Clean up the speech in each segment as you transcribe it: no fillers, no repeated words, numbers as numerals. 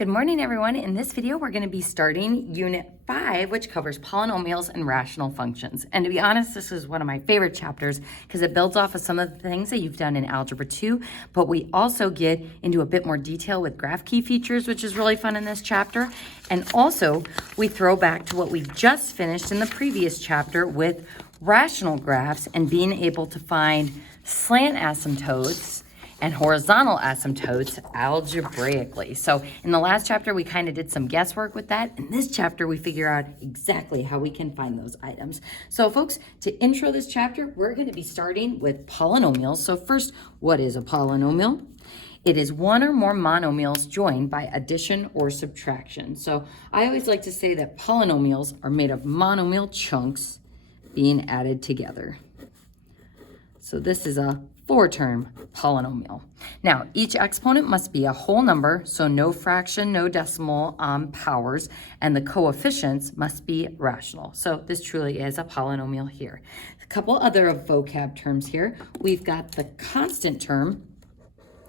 Good morning, everyone. In this video, we're going to be starting Unit 5, which covers polynomials and rational functions. And to be honest, this is one of my favorite chapters because it builds off of some of the things that you've done in Algebra 2, but we also get into a bit more detail with graph key features, which is really fun in this chapter. And also, we throw back to what we just finished in the previous chapter with rational graphs and being able to find slant asymptotes and horizontal asymptotes algebraically. So in the last chapter, we kind of did some guesswork with that. In this chapter, we figure out exactly how we can find those items. So folks, to intro this chapter, we're going to be starting with polynomials. So first, what is a polynomial? It is one or more monomials joined by addition or subtraction. So I always like to say that polynomials are made of monomial chunks being added together. So this is a four-term polynomial. Now, each exponent must be a whole number, so no fraction, no decimal powers, and the coefficients must be rational. So this truly is a polynomial here. A couple other vocab terms here. We've got the constant term,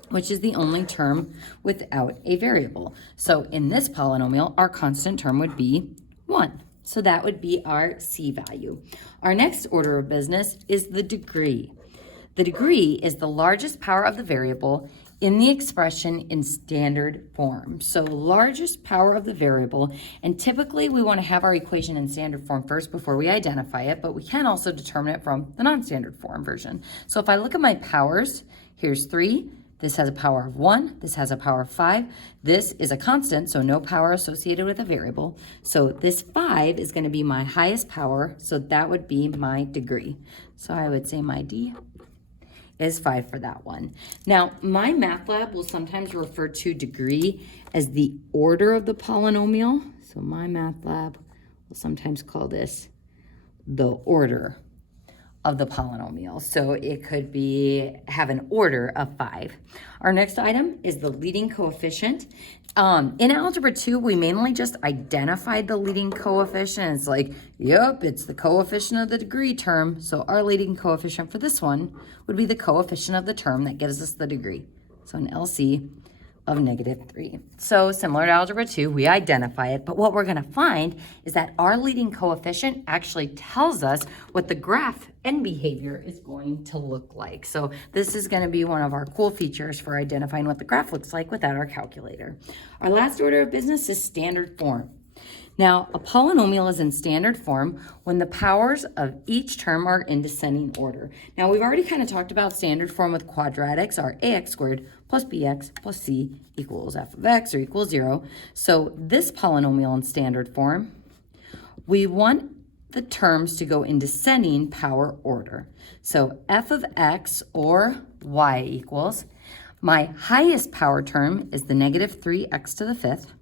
which is the only term without a variable. So in this polynomial, our constant term would be 1. So that would be our C value. Our next order of business is the degree. The degree is the largest power of the variable in the expression in standard form. So largest power of the variable, and typically we want to have our equation in standard form first before we identify it, but we can also determine it from the non-standard form version. So if I look at my powers, here's 3. This has a power of 1. This has a power of 5. This is a constant, so no power associated with a variable. So this 5 is going to be my highest power, so that would be my degree. So I would say my D is 5 for that one. Now, my math lab will sometimes refer to degree as the order of the polynomial. So my math lab will sometimes call this the order of the polynomial. So it could be have an order of 5. Our next item is the leading coefficient. In Algebra 2, we mainly just identified the leading coefficient. It's like, yep, it's the coefficient of the degree term. So our leading coefficient for this one would be the coefficient of the term that gives us the degree. So an LC of -3. So similar to Algebra 2, we identify it, but what we're going to find is that our leading coefficient actually tells us what the graph and behavior is going to look like. So this is going to be one of our cool features for identifying what the graph looks like without our calculator. Our last order of business is standard form. Now, a polynomial is in standard form when the powers of each term are in descending order. Now, we've already kind of talked about standard form with quadratics, our ax squared plus bx plus c equals f of x or equals 0. So this polynomial in standard form, we want the terms to go in descending power order. So f of x or y equals, my highest power term is the -3x to the 5th.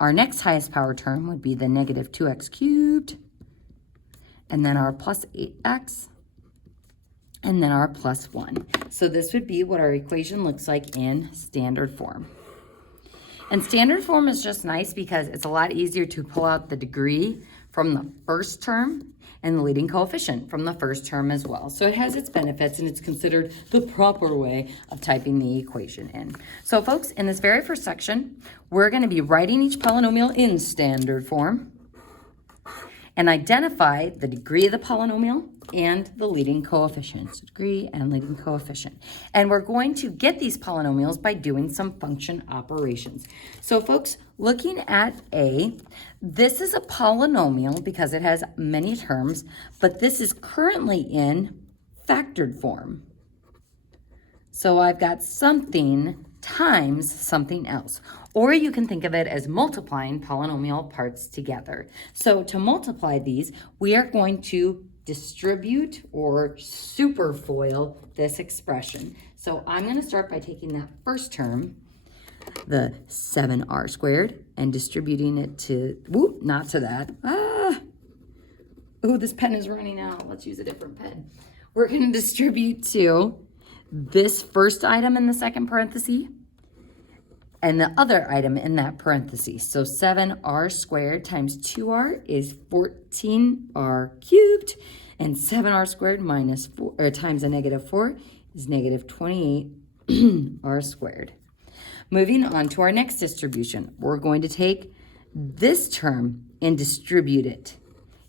Our next highest power term would be the -2x cubed, and then our plus 8x, and then our plus 1. So this would be what our equation looks like in standard form. And standard form is just nice because it's a lot easier to pull out the degree from the first term and the leading coefficient from the first term as well. So it has its benefits, and it's considered the proper way of typing the equation in. So folks, in this very first section, we're going to be writing each polynomial in standard form and identify the degree of the polynomial and the leading coefficient, degree and leading coefficient. And we're going to get these polynomials by doing some function operations. So folks, looking at A, this is a polynomial because it has many terms, but this is currently in factored form. So I've got something times something else. Or you can think of it as multiplying polynomial parts together. So to multiply these, we are going to distribute or superfoil this expression. So I'm going to start by taking that first term, the 7r squared, and distributing it to, not to that. This pen is running out. Let's use a different pen. We're going to distribute to this first item in the second parenthesis and the other item in that parenthesis. So 7r squared times 2r is 14r cubed, and 7r squared minus 4, or times a -4 is -28r squared. Moving on to our next distribution, we're going to take this term and distribute it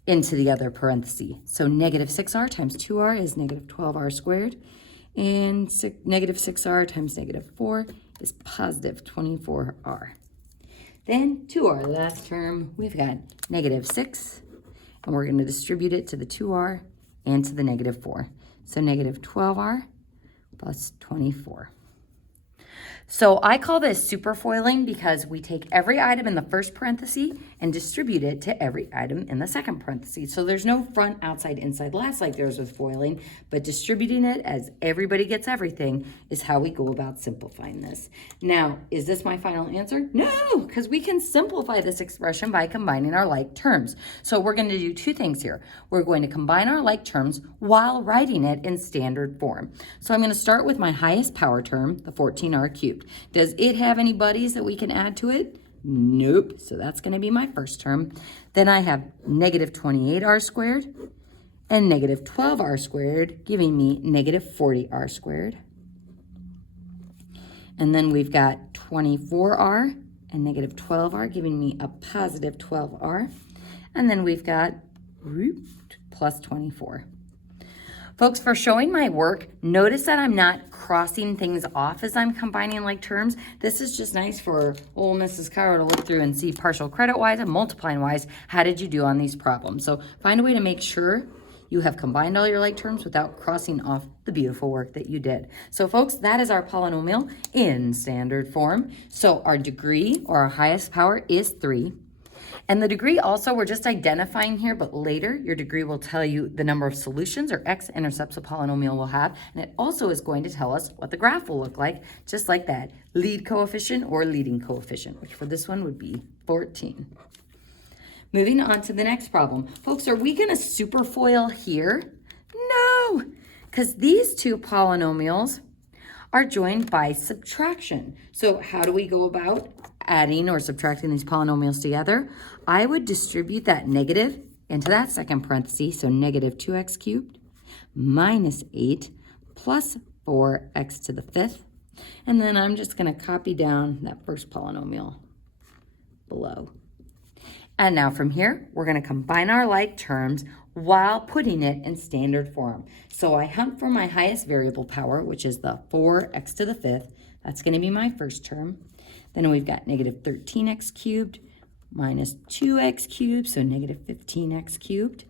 into the other parenthesis. So negative 6r times 2r is negative 12r squared, and negative 6r times negative 4 is positive 24r. Then to our last term, we've got negative 6, and we're going to distribute it to the 2r and to the negative 4. So negative 12r plus 24. So I call this superfoiling because we take every item in the first parenthesis and distribute it to every item in the second parenthesis. So there's no front, outside, inside, last like there is with foiling, but distributing it as everybody gets everything is how we go about simplifying this. Now, is this my final answer? No, because we can simplify this expression by combining our like terms. So we're going to do two things here. We're going to combine our like terms while writing it in standard form. So I'm going to start with my highest power term, the 14r cubed. Does it have any buddies that we can add to it? Nope. So that's going to be my first term. Then I have negative 28r squared and negative 12r squared, giving me negative 40r squared. And then we've got 24r and negative 12r, giving me a positive 12r. And then we've got plus 24. Folks, for showing my work, notice that I'm not crossing things off as I'm combining like terms. This is just nice for old Mrs. Cairo to look through and see partial credit-wise and multiplying-wise, how did you do on these problems? So find a way to make sure you have combined all your like terms without crossing off the beautiful work that you did. So folks, that is our polynomial in standard form. So our degree, or our highest power, is 3. And the degree also, we're just identifying here, but later your degree will tell you the number of solutions or x-intercepts a polynomial will have. And it also is going to tell us what the graph will look like, just like that lead coefficient or leading coefficient, which for this one would be 14. Moving on to the next problem. Folks, are we going to superfoil here? No, because these two polynomials are joined by subtraction. So how do we go about adding or subtracting these polynomials together? I would distribute that negative into that second parenthesis, so negative 2x cubed minus 8 plus 4x to the 5th. And then I'm just going to copy down that first polynomial below. And now from here, we're going to combine our like terms while putting it in standard form. So I hunt for my highest variable power, which is the 4x to the 5th. That's going to be my first term. Then we've got negative 13x cubed minus 2x cubed, so negative 15x cubed.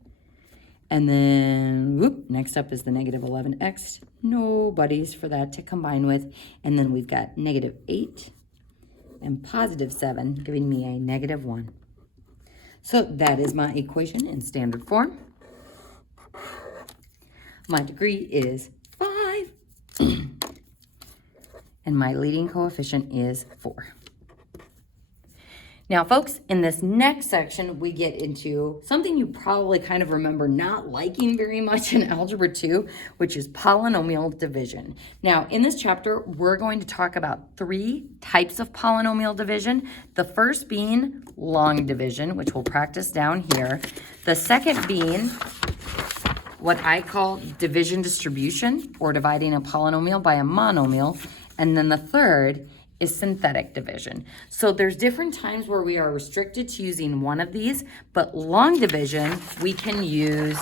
And then, next up is the negative 11x. No buddies for that to combine with. And then we've got negative 8 and positive 7, giving me a negative 1. So that is my equation in standard form. My degree is 5. And my leading coefficient is 4. Now, folks, in this next section, we get into something you probably kind of remember not liking very much in Algebra 2, which is polynomial division. Now, in this chapter, we're going to talk about 3 types of polynomial division. The first being long division, which we'll practice down here. The second being what I call division distribution, or dividing a polynomial by a monomial. And then the third is synthetic division. So there's different times where we are restricted to using one of these, but long division we can use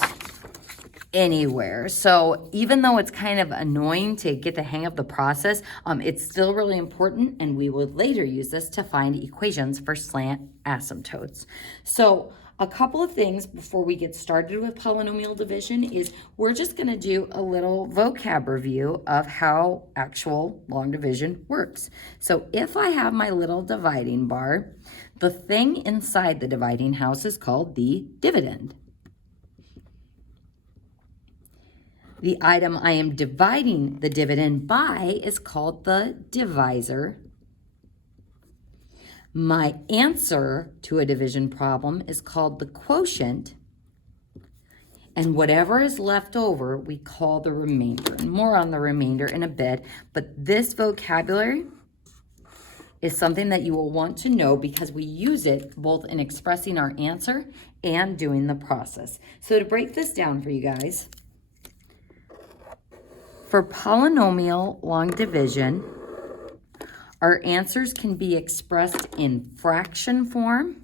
anywhere. So even though it's kind of annoying to get the hang of the process, it's still really important, and we will later use this to find equations for slant asymptotes. So a couple of things before we get started with polynomial division is we're just going to do a little vocab review of how actual long division works. So if I have my little dividing bar, the thing inside the dividing house is called the dividend. The item I am dividing the dividend by is called the divisor. My answer to a division problem is called the quotient, and whatever is left over we call the remainder. And more on the remainder in a bit, but this vocabulary is something that you will want to know because we use it both in expressing our answer and doing the process. So to break this down for you guys, for polynomial long division, our answers can be expressed in fraction form,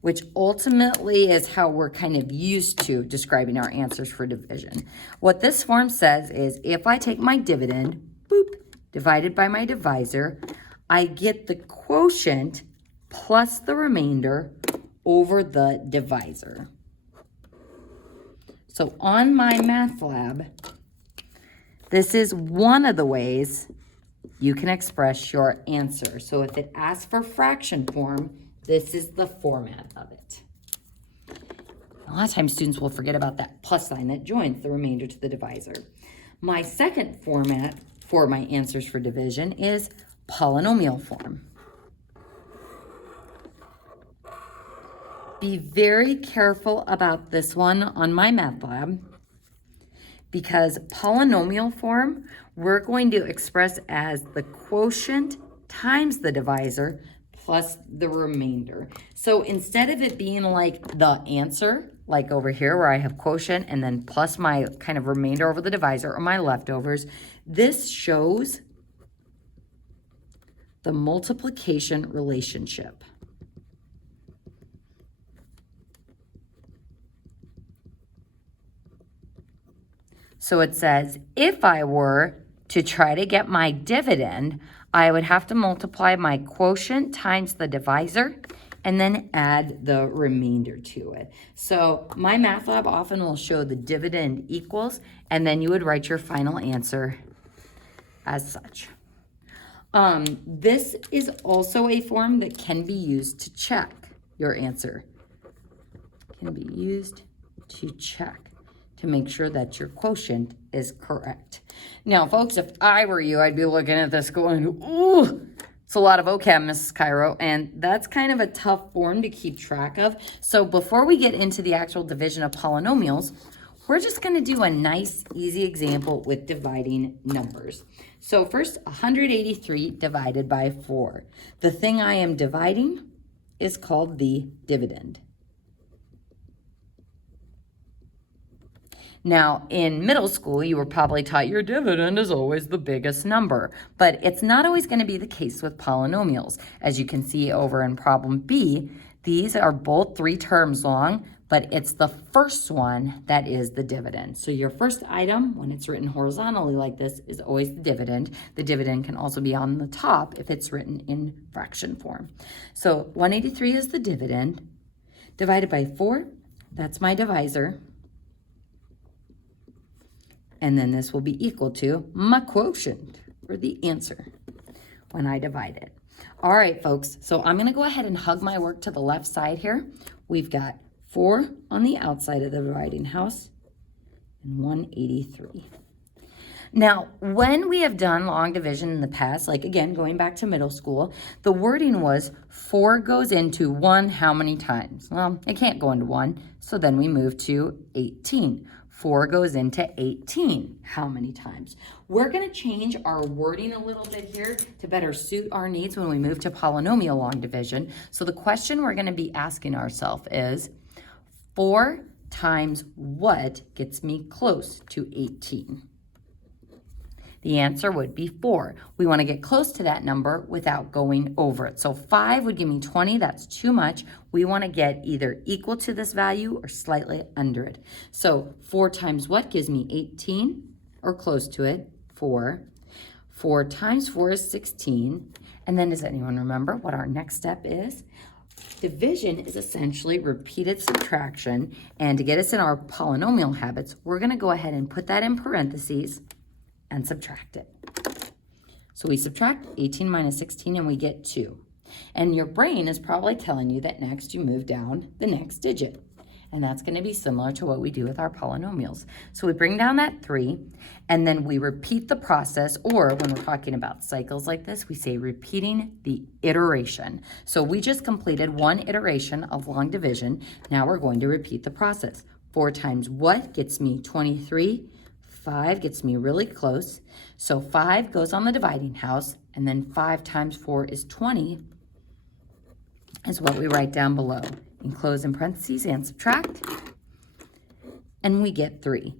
which ultimately is how we're kind of used to describing our answers for division. What this form says is if I take my dividend, boop, divided by my divisor, I get the quotient plus the remainder over the divisor. So on my MathLab, this is one of the ways you can express your answer. So if it asks for fraction form, this is the format of it. A lot of times students will forget about that plus sign that joins the remainder to the divisor. My second format for my answers for division is polynomial form. Be very careful about this one on my MathLab because polynomial form, we're going to express as the quotient times the divisor plus the remainder. So instead of it being like the answer, like over here where I have quotient and then plus my kind of remainder over the divisor or my leftovers, this shows the multiplication relationship. So it says, if I were to try to get my dividend, I would have to multiply my quotient times the divisor and then add the remainder to it. So my MathLab often will show the dividend equals, and then you would write your final answer as such. This is also a form that can be used to check your answer. Can be used to check to make sure that your quotient is correct. Now, folks, if I were you, I'd be looking at this going, ooh, it's a lot of vocab, Mrs. Cairo, and that's kind of a tough form to keep track of. So before we get into the actual division of polynomials, we're just gonna do a nice, easy example with dividing numbers. So first, 183 divided by 4. The thing I am dividing is called the dividend. Now, in middle school, you were probably taught your dividend is always the biggest number, but it's not always going to be the case with polynomials. As you can see over in problem B, these are both 3 terms long, but it's the first one that is the dividend. So your first item, when it's written horizontally like this, is always the dividend. The dividend can also be on the top if it's written in fraction form. So 183 is the dividend, divided by 4, that's my divisor. And then this will be equal to my quotient, or the answer, when I divide it. All right, folks, so I'm gonna go ahead and hug my work to the left side here. We've got 4 on the outside of the dividing house and 183. Now, when we have done long division in the past, like again, going back to middle school, the wording was 4 goes into 1 how many times? Well, it can't go into 1, so then we move to 18. 4 goes into 18 how many times? We're going to change our wording a little bit here to better suit our needs when we move to polynomial long division. So the question we're going to be asking ourselves is, 4 times what gets me close to 18? The answer would be 4. We want to get close to that number without going over it. So 5 would give me 20. That's too much. We want to get either equal to this value or slightly under it. So 4 times what gives me 18 or close to it? 4. 4 times 4 is 16. And then does anyone remember what our next step is? Division is essentially repeated subtraction. And to get us in our polynomial habits, we're going to go ahead and put that in parentheses and subtract it. So we subtract 18 minus 16 and we get 2. And your brain is probably telling you that next you move down the next digit. And that's going to be similar to what we do with our polynomials. So we bring down that 3 and then we repeat the process, or when we're talking about cycles like this, we say repeating the iteration. So we just completed one iteration of long division. Now we're going to repeat the process. 4 times what gets me 23? 5 gets me really close. So 5 goes on the dividing house, and then 5 times 4 is 20 is what we write down below. Enclose in parentheses and subtract, and we get 3.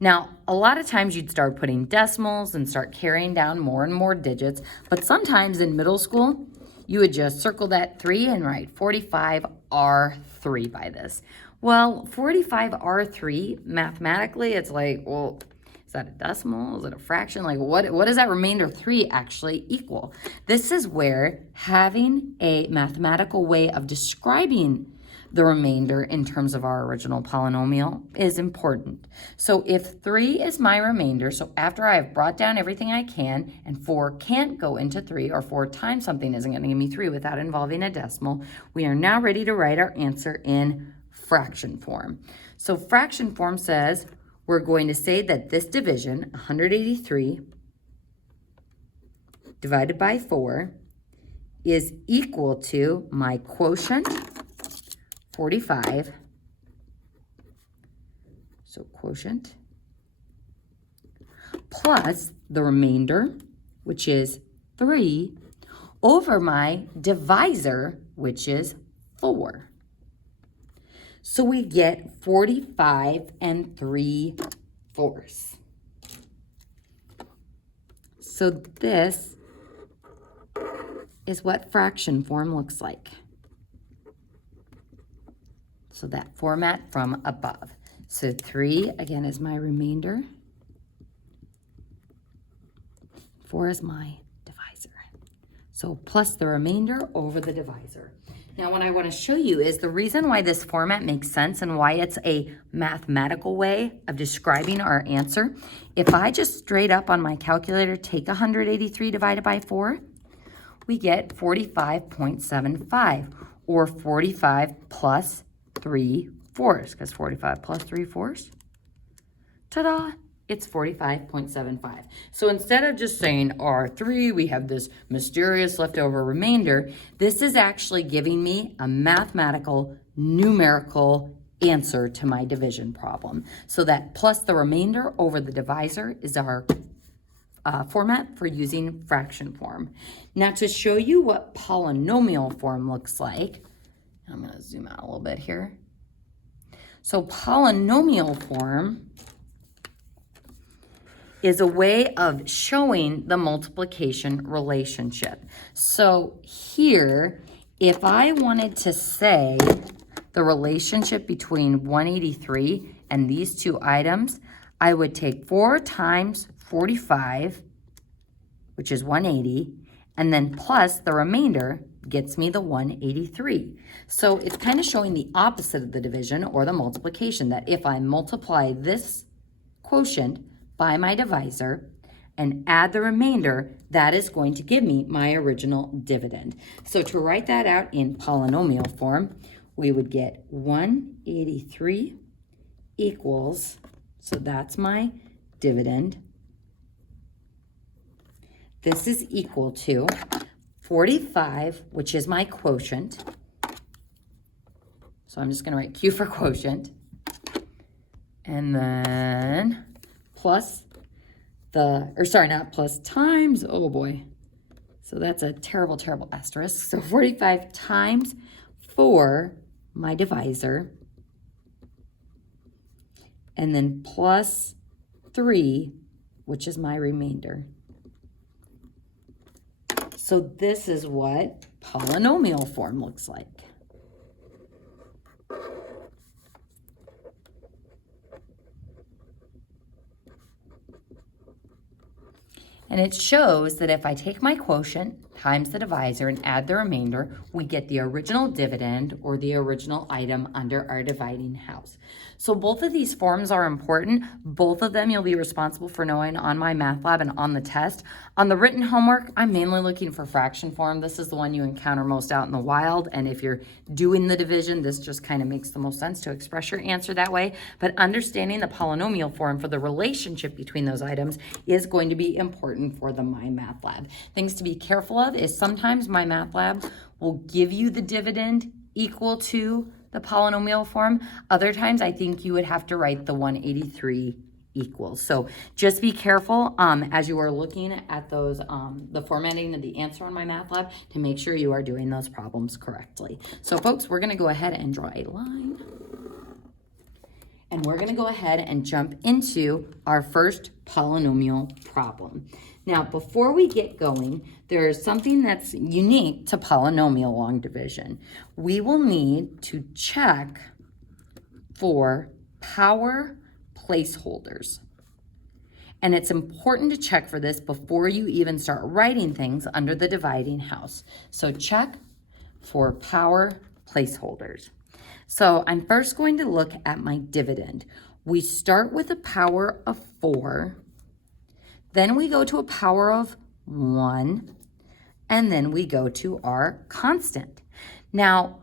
Now, a lot of times you'd start putting decimals and start carrying down more and more digits, but sometimes in middle school, you would just circle that 3 and write 45R3 by this. Well, 45R3, mathematically, it's like, well, is that a decimal? Is it a fraction? Like, what does that remainder 3 actually equal? This is where having a mathematical way of describing the remainder in terms of our original polynomial is important. So if 3 is my remainder, so after I have brought down everything I can, and 4 can't go into 3, or 4 times something isn't going to give me 3 without involving a decimal, we are now ready to write our answer in fraction form. So fraction form says we're going to say that this division, 183 divided by 4, is equal to my quotient, 45, so quotient, plus the remainder, which is 3, over my divisor, which is 4. So we get 45 3/4. So this is what fraction form looks like. So that format from above. So 3, again, is my remainder. 4 is my divisor. So plus the remainder over the divisor. Now, what I want to show you is the reason why this format makes sense and why it's a mathematical way of describing our answer. If I just straight up on my calculator take 183 divided by 4, we get 45.75, or 45 plus 3/4, because 45 plus 3/4, ta-da, it's 45.75. So instead of just saying R3, we have this mysterious leftover remainder, this is actually giving me a mathematical, numerical answer to my division problem. So that plus the remainder over the divisor is our format for using fraction form. Now to show you what polynomial form looks like, I'm going to zoom out a little bit here. So polynomial form is a way of showing the multiplication relationship. So here, if I wanted to say the relationship between 183 and these two items, I would take 4 times 45, which is 180, and then plus the remainder gets me the 183. So it's kind of showing the opposite of the division or the multiplication, that if I multiply this quotient by my divisor and add the remainder, that is going to give me my original dividend. So to write that out in polynomial form, we would get 183 equals, so that's my dividend. This is equal to 45, which is my quotient. So I'm just going to write Q for quotient. And then plus not plus, times, oh boy. So that's a terrible, terrible asterisk. So 45 times 4, my divisor. And then plus 3, which is my remainder. So this is what polynomial form looks like. And it shows that if I take my quotient times the divisor and add the remainder, we get the original dividend, or the original item under our dividing house. So both of these forms are important. Both of them you'll be responsible for knowing on my math lab and on the test. On the written homework, I'm mainly looking for fraction form. This is the one you encounter most out in the wild. And if you're doing the division, this just kind of makes the most sense to express your answer that way. But understanding the polynomial form for the relationship between those items is going to be important for the My Math Lab. Things to be careful of is sometimes My Math Lab will give you the dividend equal to the polynomial form. Other times I think you would have to write the 183 equals. So just be careful as you are looking at those, the formatting of the answer on My Math Lab, to make sure you are doing those problems correctly. So folks, we're gonna go ahead and draw a line. and we're going to go ahead and jump into our first polynomial problem. Now, before we get going, there's something that's unique to polynomial long division. We will need to check for power placeholders. And it's important to check for this before you even start writing things under the dividing house. So check for power placeholders. So I'm first going to look at my dividend. We start with a power of 4, then we go to a power of 1, and then we go to our constant. Now,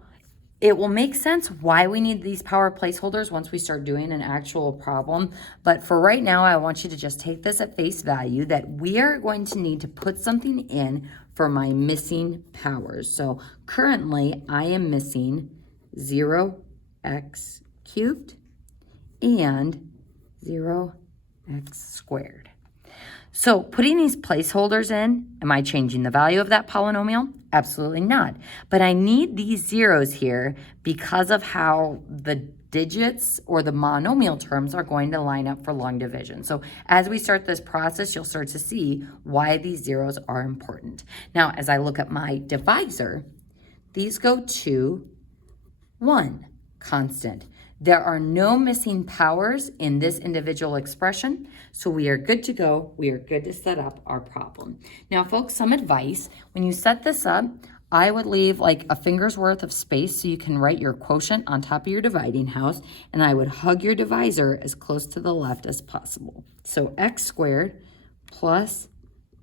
it will make sense why we need these power placeholders once we start doing an actual problem. But for right now, I want you to just take this at face value that we are going to need to put something in for my missing powers. So currently, I am missing 0x cubed and 0x squared. So putting these placeholders in, am I changing the value of that polynomial? Absolutely not. But I need these zeros here because of how the digits or the monomial terms are going to line up for long division. So as we start this process, you'll start to see why these zeros are important. Now, as I look at my divisor, these go to 1, constant. There are no missing powers in this individual expression, so we are good to go. We are good to set up our problem. Now, folks, some advice. When you set this up, I would leave like a finger's worth of space so you can write your quotient on top of your dividing house, and I would hug your divisor as close to the left as possible. So x squared plus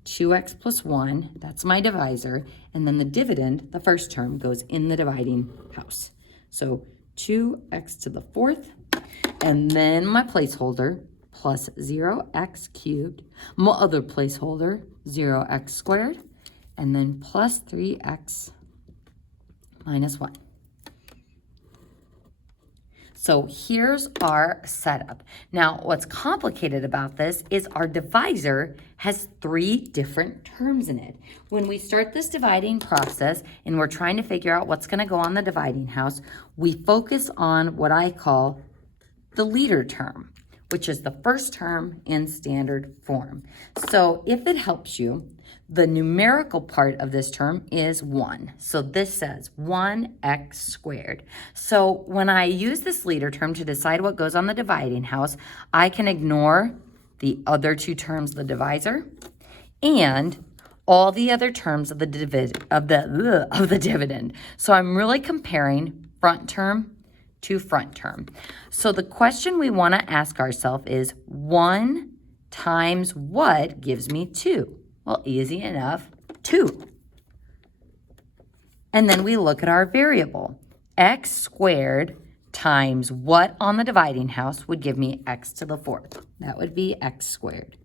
2x plus 1, that's my divisor, and then the dividend, the first term, goes in the dividing house. So 2x to the 4th, and then my placeholder plus 0x cubed, my other placeholder 0x squared, and then plus 3x minus 1. So here's our setup. Now, what's complicated about this is our divisor has 3 different terms in it. When we start this dividing process and we're trying to figure out what's going to go on the dividing house, we focus on what I call the leader term, which is the first term in standard form. So if it helps you, the numerical part of this term is 1. So this says 1x squared. So when I use this leader term to decide what goes on the dividing house, I can ignore the other 2 terms of the divisor and all the other terms of the dividend. So I'm really comparing front term to front term. So the question we want to ask ourselves is 1 times what gives me 2? Well, easy enough, 2. And then we look at our variable. X squared times what on the dividing house would give me x to the 4th. That would be x squared.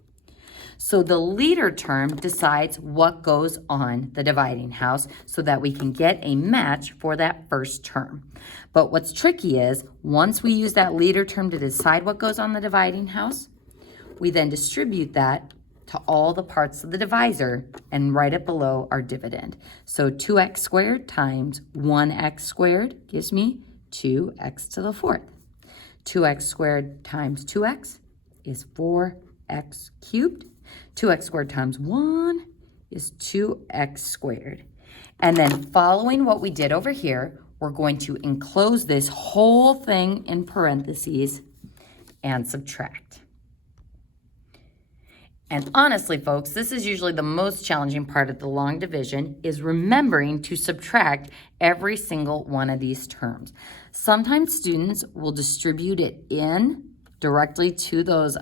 So the leader term decides what goes on the dividing house so that we can get a match for that first term. But what's tricky is once we use that leader term to decide what goes on the dividing house, we then distribute that to all the parts of the divisor and write it below our dividend. So 2x squared times 1x squared gives me 2x to the 4th. 2x squared times 2x is 4x cubed. 2x squared times 1 is 2x squared. And then following what we did over here, we're going to enclose this whole thing in parentheses and subtract. And honestly, folks, this is usually the most challenging part of the long division is remembering to subtract every single one of these terms. Sometimes students will distribute it in directly to those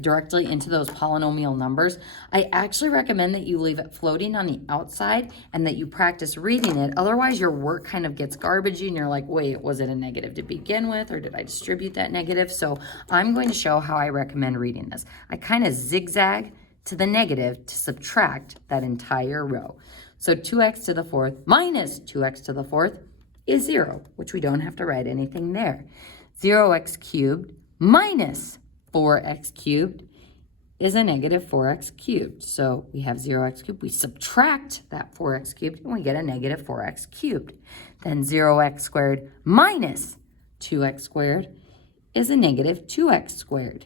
directly into those polynomial numbers. I actually recommend that you leave it floating on the outside and that you practice reading it. Otherwise, your work kind of gets garbagey and you're like, wait, was it a negative to begin with or did I distribute that negative? So I'm going to show how I recommend reading this. I kind of zigzag to the negative to subtract that entire row. So 2x to the 4th minus 2x to the 4th is 0, which we don't have to write anything there. 0x cubed minus 4x cubed is a negative 4x cubed. So we have 0x cubed. We subtract that 4x cubed and we get a negative 4x cubed. Then 0x squared minus 2x squared is a negative 2x squared.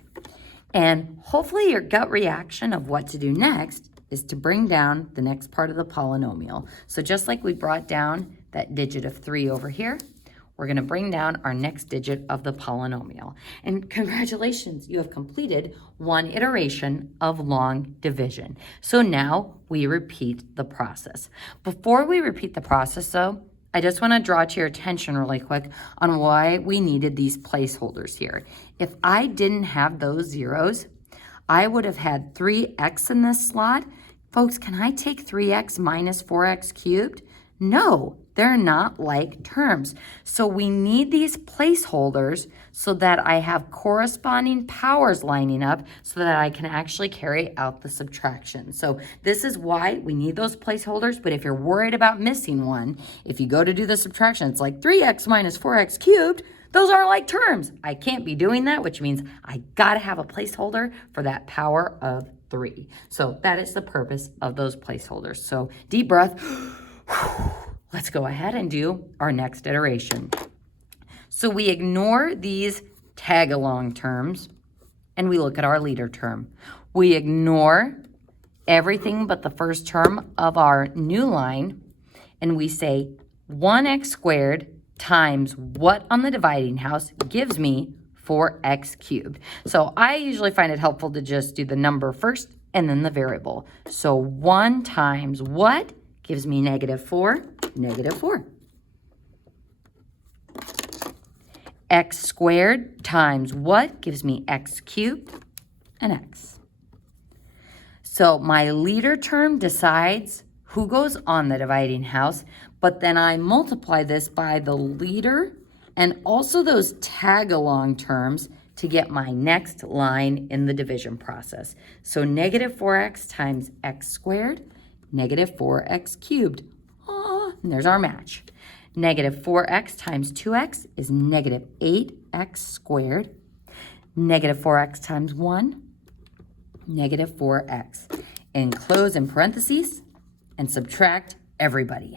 And hopefully your gut reaction of what to do next is to bring down the next part of the polynomial. So just like we brought down that digit of 3 over here, we're going to bring down our next digit of the polynomial. And congratulations, you have completed one iteration of long division. So now we repeat the process. Before we repeat the process though, I just want to draw to your attention really quick on why we needed these placeholders here. If I didn't have those zeros, I would have had 3x in this slot. Folks, can I take 3x minus 4x cubed? No, they're not like terms. So we need these placeholders so that I have corresponding powers lining up so that I can actually carry out the subtraction. So this is why we need those placeholders, but if you're worried about missing one, if you go to do the subtraction, it's like 3x minus 4x cubed, those aren't like terms. I can't be doing that, which means I gotta have a placeholder for that power of 3. So that is the purpose of those placeholders. So deep breath. Let's go ahead and do our next iteration. So we ignore these tag-along terms and we look at our leader term. We ignore everything but the first term of our new line and we say 1x squared times what on the dividing house gives me 4x cubed. So I usually find it helpful to just do the number first and then the variable. So 1 times what gives me negative 4, negative 4. X squared times what gives me x cubed and x. So my leader term decides who goes on the dividing house, but then I multiply this by the leader and also those tag-along terms to get my next line in the division process. So negative 4x times x squared, negative 4x cubed. And there's our match. Negative 4x times 2x is negative 8x squared. Negative 4x times 1, negative 4x. And close in parentheses and subtract everybody.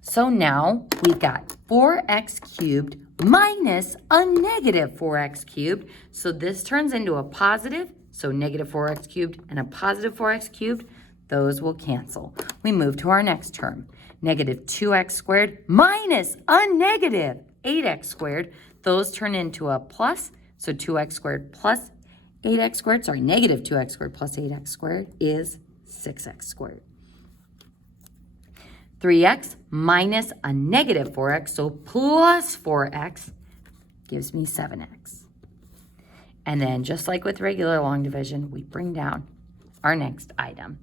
So now we've got 4x cubed minus a negative 4x cubed. So this turns into a positive. So negative 4x cubed and a positive 4x cubed, those will cancel. We move to our next term. Negative 2x squared minus a negative 8x squared. Those turn into a plus. So 2x squared plus 8x squared, sorry, negative 2x squared plus 8x squared is 6x squared. 3x minus a negative 4x, so plus 4x, gives me 7x. And then just like with regular long division, we bring down our next item.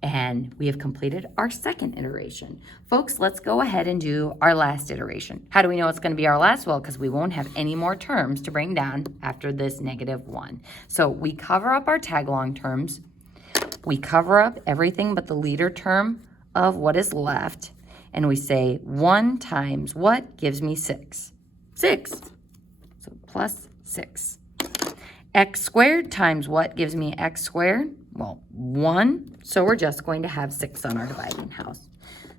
And we have completed our second iteration. Folks, let's go ahead and do our last iteration. How do we know it's going to be our last? Well, because we won't have any more terms to bring down after this negative 1. So we cover up our tag-along terms. We cover up everything but the leader term of what is left. And we say 1 times what gives me 6? 6. So plus 6. X squared times what gives me x squared? Well, 1. So we're just going to have 6 on our dividing house.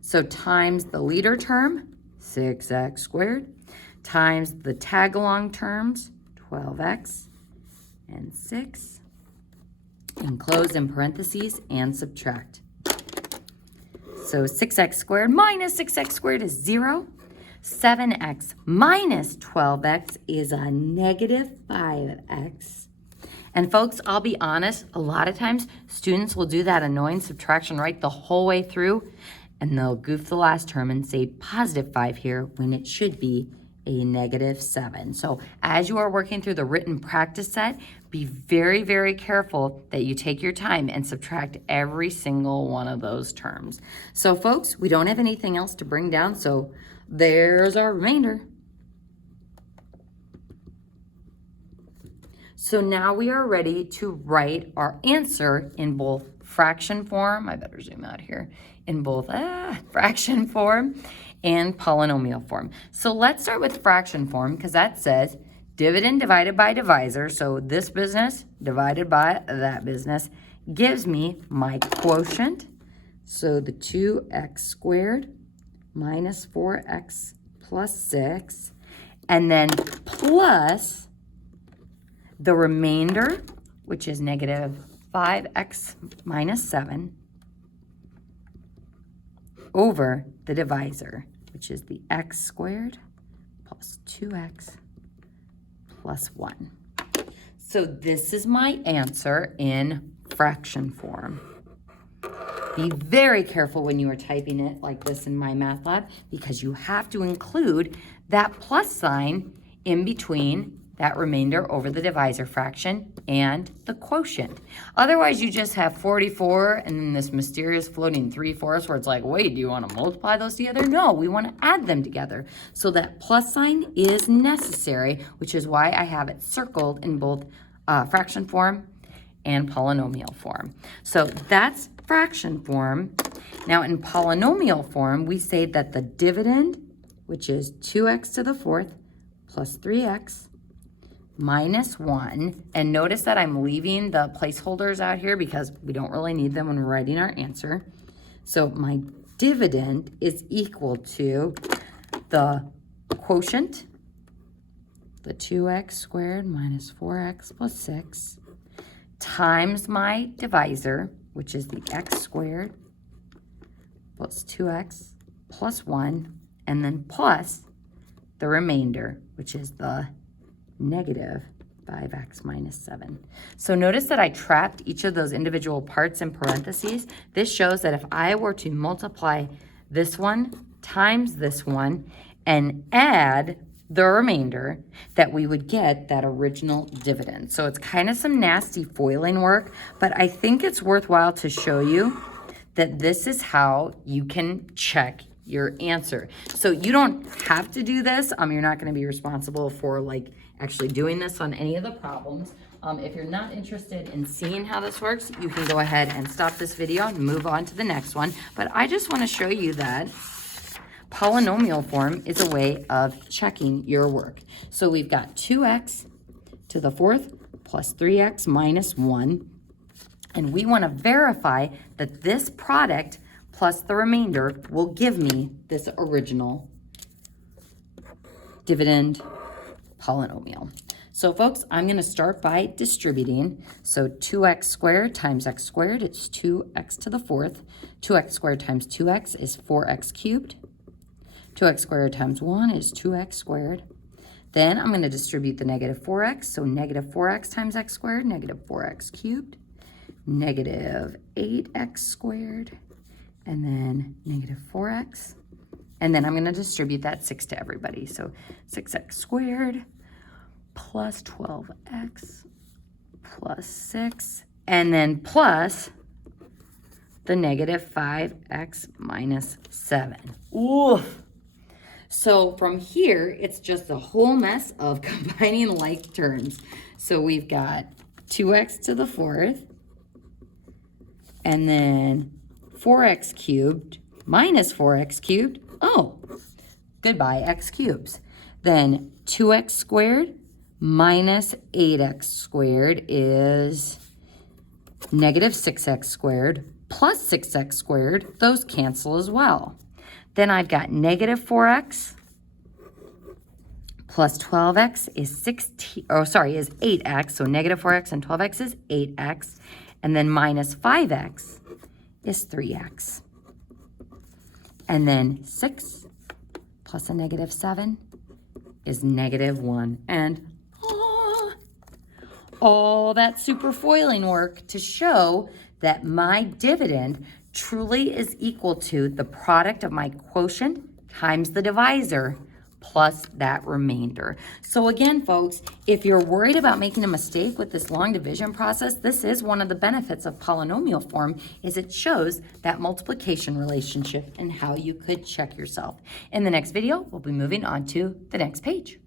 So times the leader term, 6x squared, times the tag-along terms, 12x and 6, and close in parentheses and subtract. So 6x squared minus 6x squared is 0. 7x minus 12x is a negative 5x. And folks, I'll be honest, a lot of times students will do that annoying subtraction right the whole way through, and they'll goof the last term and say positive 5 here when it should be a negative 7. So as you are working through the written practice set, be very, very careful that you take your time and subtract every single one of those terms. So folks, we don't have anything else to bring down, so there's our remainder. So now we are ready to write our answer in both fraction form, I better zoom out here, in both fraction form and polynomial form. So let's start with fraction form because that says dividend divided by divisor, so this business divided by that business, gives me my quotient. So the 2x squared minus 4x plus 6. and then plus the remainder, which is negative 5x minus 7, over the divisor, which is the x squared plus 2x plus 1. So this is my answer in fraction form. Be very careful when you are typing it like this in My Math Lab, because you have to include that plus sign in between that remainder over the divisor fraction and the quotient. Otherwise, you just have 44 and then this mysterious floating 3/4 where it's like, wait, do you want to multiply those together? No, we want to add them together. So that plus sign is necessary, which is why I have it circled in both fraction form and polynomial form. So that's fraction form. Now in polynomial form, we say that the dividend, which is 2x to the 4th plus 3x minus 1, and notice that I'm leaving the placeholders out here because we don't really need them when we're writing our answer. So my dividend is equal to the quotient, the 2x squared minus 4x plus 6, times my divisor, which is the x squared plus 2x plus 1, and then plus the remainder, which is the negative 5x minus 7. So notice that I trapped each of those individual parts in parentheses. This shows that if I were to multiply this one times this one and add the remainder, that we would get that original dividend. So it's kind of some nasty foiling work, but I think it's worthwhile to show you that this is how you can check your answer. So you don't have to do this. You're not going to be responsible for like actually doing this on any of the problems. If you're not interested in seeing how this works, you can go ahead and stop this video and move on to the next one. But I just want to show you that polynomial form is a way of checking your work. So we've got 2x to the 4th plus 3x minus 1. And we want to verify that this product plus the remainder will give me this original dividend polynomial. So folks, I'm going to start by distributing. So 2x squared times x squared, it's 2x to the 4th. 2x squared times 2x is 4x cubed. 2x squared times 1 is 2x squared. Then I'm going to distribute the negative 4x. So negative 4x times x squared, negative 4x cubed. Negative 8x squared. And then negative 4x. And then I'm going to distribute that 6 to everybody. So 6x squared plus 12x plus 6. And then plus the negative 5x minus 7. Oof. So from here, it's just a whole mess of combining like terms. So we've got 2x to the 4th. And then 4x cubed minus 4x cubed. Oh, goodbye, x cubes. Then 2x squared minus 8x squared is negative 6x squared plus 6x squared. Those cancel as well. Then I've got negative 4x plus 12x is 8x. So negative 4x and 12x is 8x. And then minus 5x is 3x. And then 6 plus a negative 7 is negative 1. And all that super foiling work to show that my dividend truly is equal to the product of my quotient times the divisor plus that remainder. So again, folks, if you're worried about making a mistake with this long division process, this is one of the benefits of polynomial form, is it shows that multiplication relationship and how you could check yourself. In the next video, we'll be moving on to the next page.